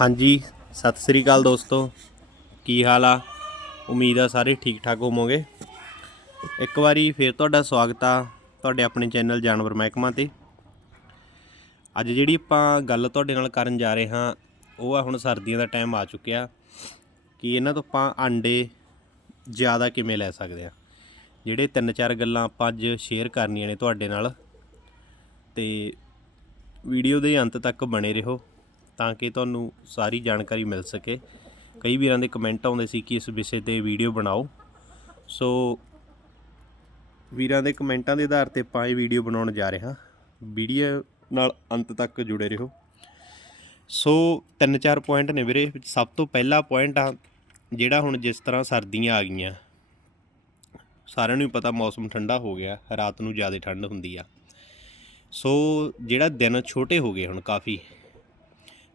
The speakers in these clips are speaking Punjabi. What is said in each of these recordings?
ਹਾਂਜੀ, ਸਤਿ ਸ੍ਰੀ ਅਕਾਲ ਦੋਸਤੋ। ਕੀ ਹਾਲ ਆ? ਉਮੀਦ ਆ ਸਾਰੇ ਠੀਕ ਠਾਕ ਹੋਵੋਗੇ। ਇੱਕ ਵਾਰੀ ਫੇਰ ਤੁਹਾਡਾ ਸਵਾਗਤ ਆ ਤੁਹਾਡੇ ਆਪਣੇ ਚੈਨਲ ਜਾਨਵਰ ਮਹਿਕਮਾ ਤੇ। ਅੱਜ ਜਿਹੜੀ ਆਪਾਂ ਗੱਲ ਤੁਹਾਡੇ ਨਾਲ ਕਰਨ ਜਾ ਰਹੇ ਹਾਂ, ਉਹ ਆ ਹੁਣ ਸਰਦੀਆਂ ਦਾ ਟਾਈਮ ਆ ਚੁੱਕਿਆ ਕਿ ਇਹਨਾਂ ਤੋਂ ਆਪਾਂ ਆਂਡੇ ਜ਼ਿਆਦਾ ਕਿਵੇਂ ਲੈ ਸਕਦੇ ਆ? ਜਿਹੜੇ ਤਿੰਨ ਚਾਰ ਗੱਲਾਂ ਆਪਾਂ ਅੱਜ ਸ਼ੇਅਰ ਕਰਨੀਆਂ ਨੇ ਤੁਹਾਡੇ ਨਾਲ। ਤੇ ਵੀਡੀਓ ਦੇ ਅੰਤ ਤੱਕ ਬਣੇ ਰਹੋ। ਤਾਂ ਕਿ ਤੁਹਾਨੂੰ ਸਾਰੀ ਜਾਣਕਾਰੀ ਮਿਲ ਸਕੇ। ਕਈ ਵੀਰਾਂ ਦੇ ਕਮੈਂਟ ਆਉਂਦੇ ਸੀ ਕਿ ਇਸ ਵਿਸ਼ੇ ਤੇ ਵੀਡੀਓ ਬਣਾਓ। ਸੋ ਵੀਰਾਂ ਦੇ ਕਮੈਂਟਾਂ ਦੇ ਆਧਾਰ ਤੇ ਆਪਾਂ ਇਹ ਵੀਡੀਓ ਬਣਾਉਣ ਜਾ ਰਹੇ ਹਾਂ। ਵੀਡੀਓ ਨਾਲ ਅੰਤ ਤੱਕ ਜੁੜੇ ਰਹੋ। ਸੋ ਤਿੰਨ ਚਾਰ ਪੁਆਇੰਟ ਨੇ ਵੀਰੇ। ਸਭ ਤੋਂ ਪਹਿਲਾ ਪੁਆਇੰਟ ਆ, ਜਿਹੜਾ ਹੁਣ ਜਿਸ ਤਰ੍ਹਾਂ ਸਰਦੀਆਂ ਆ ਗਈਆਂ, ਸਾਰਿਆਂ ਨੂੰ ਹੀ ਪਤਾ ਮੌਸਮ ਠੰਡਾ ਹੋ ਗਿਆ, ਰਾਤ ਨੂੰ ਜ਼ਿਆਦਾ ਠੰਡ ਹੁੰਦੀ ਆ। ਸੋ ਜਿਹੜਾ ਦਿਨ ਛੋਟੇ ਹੋ ਗਏ ਹੁਣ ਕਾਫੀ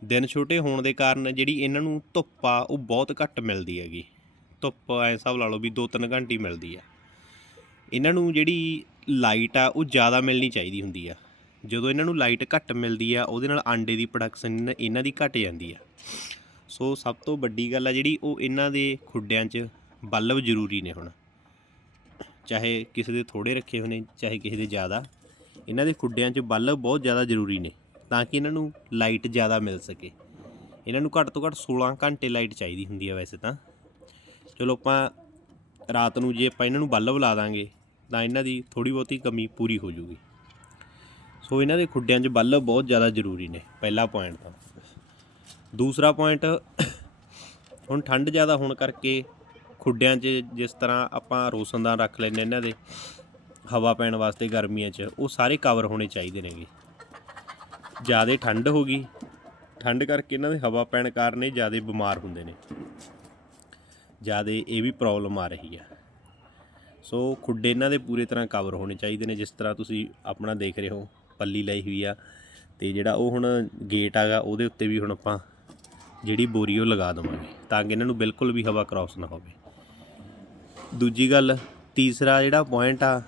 ਦਿਨ ਛੋਟੇ ਹੋਣ ਦੇ ਕਾਰਨ ਜਿਹੜੀ ਇਹਨਾਂ ਨੂੰ ਧੁੱਪ ਆ, ਉਹ ਬਹੁਤ ਘੱਟ ਮਿਲਦੀ ਹੈਗੀ। ਧੁੱਪ ਐ ਹਿਸਾਬ ਲਾ ਲਓ ਵੀ 2-3 ਘੰਟੇ ਮਿਲਦੀ ਆ। ਇਹਨਾਂ ਨੂੰ ਜਿਹੜੀ ਲਾਈਟ ਆ, ਉਹ ਜ਼ਿਆਦਾ ਮਿਲਣੀ ਚਾਹੀਦੀ ਹੁੰਦੀ ਆ। ਜਦੋਂ ਇਹਨਾਂ ਨੂੰ ਲਾਈਟ ਘੱਟ ਮਿਲਦੀ ਆ, ਉਹਦੇ ਨਾਲ ਆਂਡੇ ਦੀ ਪ੍ਰੋਡਕਸ਼ਨ ਇਹਨਾਂ ਦੀ ਘਟ ਜਾਂਦੀ ਆ। ਸੋ ਸਭ ਤੋਂ ਵੱਡੀ ਗੱਲ ਆ ਜਿਹੜੀ, ਉਹ ਇਹਨਾਂ ਦੇ ਖੁੱਡਿਆਂ 'ਚ ਬਲਬ ਜ਼ਰੂਰੀ ਨੇ ਹੁਣ। ਚਾਹੇ ਕਿਸੇ ਦੇ ਥੋੜੇ ਰੱਖੇ ਹੋਣੇ, ਚਾਹੇ ਕਿਸੇ ਦੇ ਜ਼ਿਆਦਾ। ਇਹਨਾਂ ਦੇ ਖੁੱਡਿਆਂ 'ਚ ਬਲਬ ਬਹੁਤ ਜ਼ਿਆਦਾ ਜ਼ਰੂਰੀ ਨੇ। ਤਾਂ ਕਿ ਇਹਨਾਂ ਨੂੰ ਲਾਈਟ ਜ਼ਿਆਦਾ ਮਿਲ ਸਕੇ। ਇਹਨਾਂ ਨੂੰ ਘੱਟ ਤੋਂ ਘੱਟ 16 ਘੰਟੇ ਲਾਈਟ ਚਾਹੀਦੀ ਹੁੰਦੀ ਹੈ ਵੈਸੇ ਤਾਂ। ਚਲੋ ਆਪਾਂ ਰਾਤ ਨੂੰ ਜੇ ਆਪਾਂ ਇਹਨਾਂ ਨੂੰ ਬੱਲਬ ਲਾ ਦਾਂਗੇ, ਤਾਂ ਇਹਨਾਂ ਦੀ ਥੋੜੀ ਬਹੁਤੀ ਕਮੀ ਪੂਰੀ ਹੋ ਜੂਗੀ ਸੋ ਇਹਨਾਂ ਦੇ ਖੁੱਡਿਆਂ 'ਚ ਬੱਲਬ ਬਹੁਤ ਜ਼ਿਆਦਾ ਜ਼ਰੂਰੀ ਨੇ, ਪਹਿਲਾ ਪੁਆਇੰਟ ਤਾਂ। ਦੂਸਰਾ ਪੁਆਇੰਟ ਹੁਣ ਠੰਡ ਜ਼ਿਆਦਾ ਹੋਣ ਕਰਕੇ ਖੁੱਡਿਆਂ 'ਚ ਜਿਸ ਤਰ੍ਹਾਂ ਆਪਾਂ ਰੋਸ਼ਨਦਾਨ ਰੱਖ ਲੈਂਦੇ ਇਹਨਾਂ ਦੇ, ਹਵਾ ਪੈਣ ਵਾਸਤੇ ਗਰਮੀਆਂ 'ਚ, ਉਹ ਸਾਰੇ ਕਵਰ ਹੋਣੇ ਚਾਹੀਦੇ ਨੇਗੇ। ਜ਼ਿਆਦਾ ਠੰਡ ਹੋ ਗਈ। ਠੰਡ ਕਰਕੇ ਇਹਨਾਂ ਦੇ ਹਵਾ ਪੈਣ ਕਾਰਨ ਇਹ ਜ਼ਿਆਦਾ ਬਿਮਾਰ ਹੁੰਦੇ ਨੇ। ਜ਼ਿਆਦਾ ਇਹ ਵੀ ਪ੍ਰੋਬਲਮ ਆ ਰਹੀ ਆ। ਸੋ ਖੁੱਡੇ ਇਹਨਾਂ ਦੇ ਪੂਰੇ ਤਰ੍ਹਾਂ ਕਵਰ ਹੋਣੇ ਚਾਹੀਦੇ ਨੇ, ਜਿਸ ਤਰ੍ਹਾਂ ਤੁਸੀਂ ਆਪਣਾ ਦੇਖ ਰਹੇ ਹੋ, ਪੱਲੀ ਲਈ ਹੋਈ ਆ। ਤੇ ਜਿਹੜਾ ਉਹ ਹੁਣ ਗੇਟ ਆਗਾ ਉਹਦੇ ਉੱਤੇ ਵੀ ਹੁਣ ਆਪਾਂ ਜਿਹੜੀ ਬੋਰੀ ਉਹ ਲਗਾ ਦਵਾਂਗੇ, ਤਾਂ ਕਿ ਇਹਨਾਂ ਨੂੰ ਬਿਲਕੁਲ ਵੀ ਹਵਾ ਕ੍ਰਾਸ ਨਾ ਹੋਵੇ। ਦੂਜੀ ਗੱਲ, ਤੀਸਰਾ ਜਿਹੜਾ ਪੁਆਇੰਟ ਆ,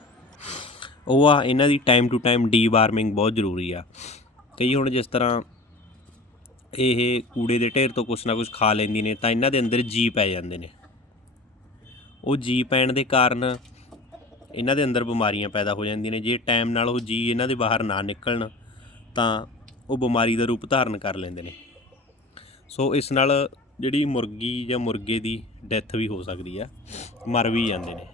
ਉਹ ਆ ਇਹਨਾਂ ਦੀ ਟਾਈਮ ਟੂ ਟਾਈਮ ਡੀਵਾਰਮਿੰਗ ਬਹੁਤ ਜ਼ਰੂਰੀ ਆ। ਕਈ ਹੁਣ ਜਿਸ ਤਰ੍ਹਾਂ ਇਹ ਕੂੜੇ ਦੇ ਢੇਰ ਤੋਂ ਕੁਛ ਨਾ ਕੁਛ ਖਾ ਲੈਂਦੀ ਨੇ, ਤਾਂ ਇਹਨਾਂ ਦੇ ਅੰਦਰ ਜੀ ਪੈ ਜਾਂਦੇ ਨੇ। ਉਹ ਜੀ ਪੈਣ ਦੇ ਕਾਰਨ ਇਹਨਾਂ ਦੇ ਅੰਦਰ ਬਿਮਾਰੀਆਂ ਪੈਦਾ ਹੋ ਜਾਂਦੀਆਂ ਨੇ। ਜੇ ਟਾਈਮ ਨਾਲ ਉਹ ਜੀ ਇਹਨਾਂ ਦੇ ਬਾਹਰ ਨਾ ਨਿਕਲਣ, ਤਾਂ ਉਹ ਬਿਮਾਰੀ ਦਾ ਰੂਪ ਧਾਰਨ ਕਰ ਲੈਂਦੇ ਨੇ। ਸੋ ਇਸ ਨਾਲ ਜਿਹੜੀ ਮੁਰਗੀ ਜਾਂ ਮੁਰਗੇ ਦੀ ਡੈਥ ਵੀ ਹੋ ਸਕਦੀ ਆ, ਮਰ ਵੀ ਜਾਂਦੇ ਨੇ।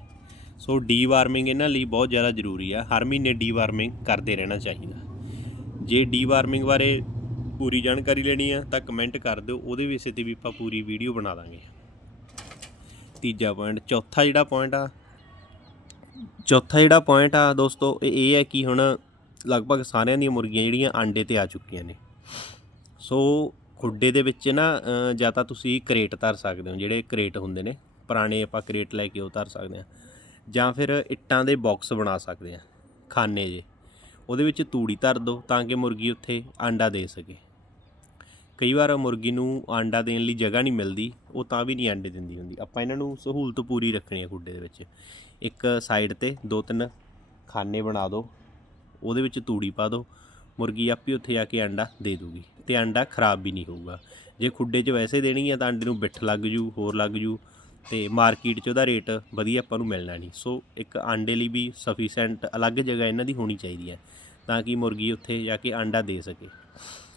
ਸੋ ਡੀਵਾਰਮਿੰਗ ਇਹਨਾਂ ਲਈ ਬਹੁਤ ਜ਼ਿਆਦਾ ਜ਼ਰੂਰੀ ਆ। ਹਰ ਮਹੀਨੇ ਡੀਵਾਰਮਿੰਗ ਕਰਦੇ ਰਹਿਣਾ ਚਾਹੀਦਾ। ਜੇ ਡੀ ਵਾਰਮਿੰਗ ਬਾਰੇ ਪੂਰੀ ਜਾਣਕਾਰੀ ਲੈਣੀ ਆ ਤਾਂ ਕਮੈਂਟ ਕਰ ਦਿਓ ਉਹਦੇ ਵਿਸ਼ੇ ਤੇ ਵੀ ਆਪਾਂ ਪੂਰੀ ਵੀਡੀਓ ਬਣਾ ਦਾਂਗੇ। ਤੀਜਾ ਪੁਆਇੰਟ ਚੌਥਾ ਜਿਹੜਾ ਪੁਆਇੰਟ ਆ ਚੌਥਾ ਜਿਹੜਾ ਪੁਆਇੰਟ ਆ ਦੋਸਤੋ ਇਹ ਇਹ ਹੈ ਕਿ ਹੁਣ ਲਗਭਗ ਸਾਰਿਆਂ ਦੀਆਂ ਮੁਰਗੀਆਂ ਜਿਹੜੀਆਂ ਆਂਡੇ ਤੇ ਆ ਚੁੱਕੀਆਂ ਨੇ। ਸੋ ਖੁੱਡੇ ਦੇ ਵਿੱਚ ਨਾ ਅ, ਜਾਂ ਤਾਂ ਤੁਸੀਂ ਕਰੇਟ ਧਰ ਸਕਦੇ ਹੋ ਜਿਹੜੇ ਕਰੇਟ ਹੁੰਦੇ ਨੇ ਪੁਰਾਣੇ ਆਪਾਂ ਕਰੇਟ ਲੈ ਕੇ ਉਹ ਧਰ ਸਕਦੇ ਆ। ਜਾਂ ਫਿਰ ਇੱਟਾਂ ਦੇ ਬਾਕਸ ਬਣਾ ਸਕਦੇ ਆ ਖਾਨੇ ਜੇ। ਉਹਦੇ ਵਿੱਚ ਤੂੜੀ ਧਰ ਦਿਓ ਤਾਂ ਕਿ ਮੁਰਗੀ ਉੱਥੇ ਆਂਡਾ ਦੇ ਸਕੇ। ਕਈ ਵਾਰ ਮੁਰਗੀ ਨੂੰ ਆਂਡਾ ਦੇਣ ਲਈ ਜਗ੍ਹਾ ਨਹੀਂ ਮਿਲਦੀ, ਉਹ ਤਾਂ ਵੀ ਨਹੀਂ ਆਂਡੇ ਦਿੰਦੀ ਹੁੰਦੀ। ਆਪਾਂ ਇਹਨਾਂ ਨੂੰ ਸਹੂਲਤ ਪੂਰੀ ਰੱਖਣੀ ਹੈ ਖੁੱਡੇ ਦੇ ਵਿੱਚ। ਇੱਕ ਸਾਈਡ ਤੇ ਦੋ ਤਿੰਨ ਖਾਨੇ ਬਣਾ ਦਿਓ, ਉਹਦੇ ਵਿੱਚ ਤੂੜੀ ਪਾ ਦਿਓ, ਮੁਰਗੀ ਆਪੇ ਉੱਥੇ ਆ ਕੇ ਆਂਡਾ ਦੇ ਦੂਗੀ ਤੇ ਆਂਡਾ ਖਰਾਬ ਵੀ ਨਹੀਂ ਹੋਊਗਾ। ਜੇ ਖੁੱਡੇ 'ਚ ਵੈਸੇ ਦੇਣੀ ਹੈ ਤਾਂ ਆਂਡੇ ਨੂੰ ਬਿੱਠ ਲੱਗ ਜੂ, ਹੋਰ ਲੱਗ ਜੂ ਤੇ ਮਾਰਕੀਟ 'ਚ ਉਹਦਾ ਰੇਟ ਵਧੀਆ ਆਪਾਂ ਨੂੰ ਮਿਲਣਾ ਨਹੀਂ। ਸੋ ਇੱਕ ਆਂਡੇ ਲਈ ਵੀ ਸਫੀਸ਼ੀਐਂਟ ਅਲੱਗ ਜਗ੍ਹਾ ਇਹਨਾਂ ਦੀ ਹੋਣੀ ਚਾਹੀਦੀ ਹੈ ਤਾਂ ਕਿ ਮੁਰਗੀ ਉੱਥੇ ਜਾ ਕੇ ਆਂਡਾ ਦੇ ਸਕੇ।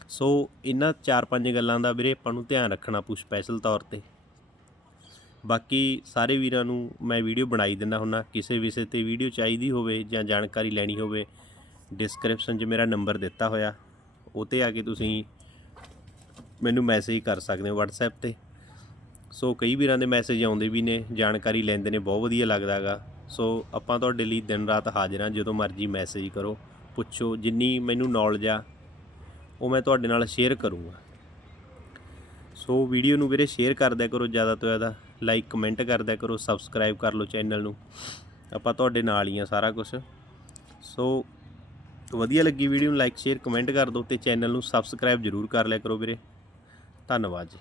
ਸੋ ਇਹਨਾਂ ਚਾਰ ਪੰਜ ਗੱਲਾਂ ਦਾ ਵੀਰੇ ਆਪਾਂ ਨੂੰ ਧਿਆਨ ਰੱਖਣਾ ਪਊ ਸਪੈਸ਼ਲ ਤੌਰ ਤੇ। ਬਾਕੀ ਸਾਰੇ ਵੀਰਾਂ ਨੂੰ ਮੈਂ ਵੀਡੀਓ ਬਣਾਈ ਦਿੰਦਾ ਹੁੰਨਾ, ਕਿਸੇ ਵਿਸ਼ੇ ਤੇ ਵੀਡੀਓ ਚਾਹੀਦੀ ਹੋਵੇ ਜਾਂ ਜਾਣਕਾਰੀ ਲੈਣੀ ਹੋਵੇ ਡਿਸਕ੍ਰਿਪਸ਼ਨ 'ਚ ਮੇਰਾ ਨੰਬਰ ਦਿੱਤਾ ਹੋਇਆ। ਉਹ ਤੇ ਆ ਕੇ ਤੁਸੀਂ ਮੈਨੂੰ ਮੈਸੇਜ ਕਰ ਸਕਦੇ ਹੋ WhatsApp ਤੇ। ਸੋ ਕਈ ਵੀਰਾਂ ਦੇ ਮੈਸੇਜ ਆਉਂਦੇ ਵੀ ਨੇ, ਜਾਣਕਾਰੀ ਲੈਂਦੇ ਨੇ, ਬਹੁਤ ਵਧੀਆ ਲੱਗਦਾਗਾ ਸੋ ਆਪਾਂ ਤੁਹਾਡੇ ਲਈ ਦਿਨ ਰਾਤ ਹਾਜ਼ਰ ਹਾਂ, ਜਦੋਂ ਮਰਜ਼ੀ ਮੈਸੇਜ ਕਰੋ, ਪੁੱਛੋ, ਜਿੰਨੀ ਮੈਨੂੰ ਨੌਲੇਜ ਆ, ਉਹ ਮੈਂ ਤੁਹਾਡੇ ਨਾਲ ਸ਼ੇਅਰ ਕਰੂੰਗਾ। ਸੋ ਵੀਡੀਓ ਨੂੰ ਵੀਰੇ ਸ਼ੇਅਰ ਕਰ ਦਿਆ ਕਰੋ ਜ਼ਿਆਦਾ ਤੋਂ ਜ਼ਿਆਦਾ ਲਾਈਕ ਕਮੈਂਟ ਕਰ ਦਿਆ ਕਰੋ ਸਬਸਕ੍ਰਾਈਬ ਕਰ ਲਓ ਚੈਨਲ ਨੂੰ। ਆਪਾਂ ਤੁਹਾਡੇ ਨਾਲ ਹੀ ਆ ਸਾਰਾ ਕੁਝ ਸੋ ਵਧੀਆ ਲੱਗੀ ਵੀਡੀਓ ਨੂੰ ਲਾਈਕ ਸ਼ੇਅਰ ਕਮੈਂਟ ਕਰ ਦਿਓ ਤੇ ਚੈਨਲ ਨੂੰ ਸਬਸਕ੍ਰਾਈਬ ਜ਼ਰੂਰ ਕਰ ਲਿਆ ਕਰੋ ਵੀਰੇ। ਧੰਨਵਾਦ ਜੀ।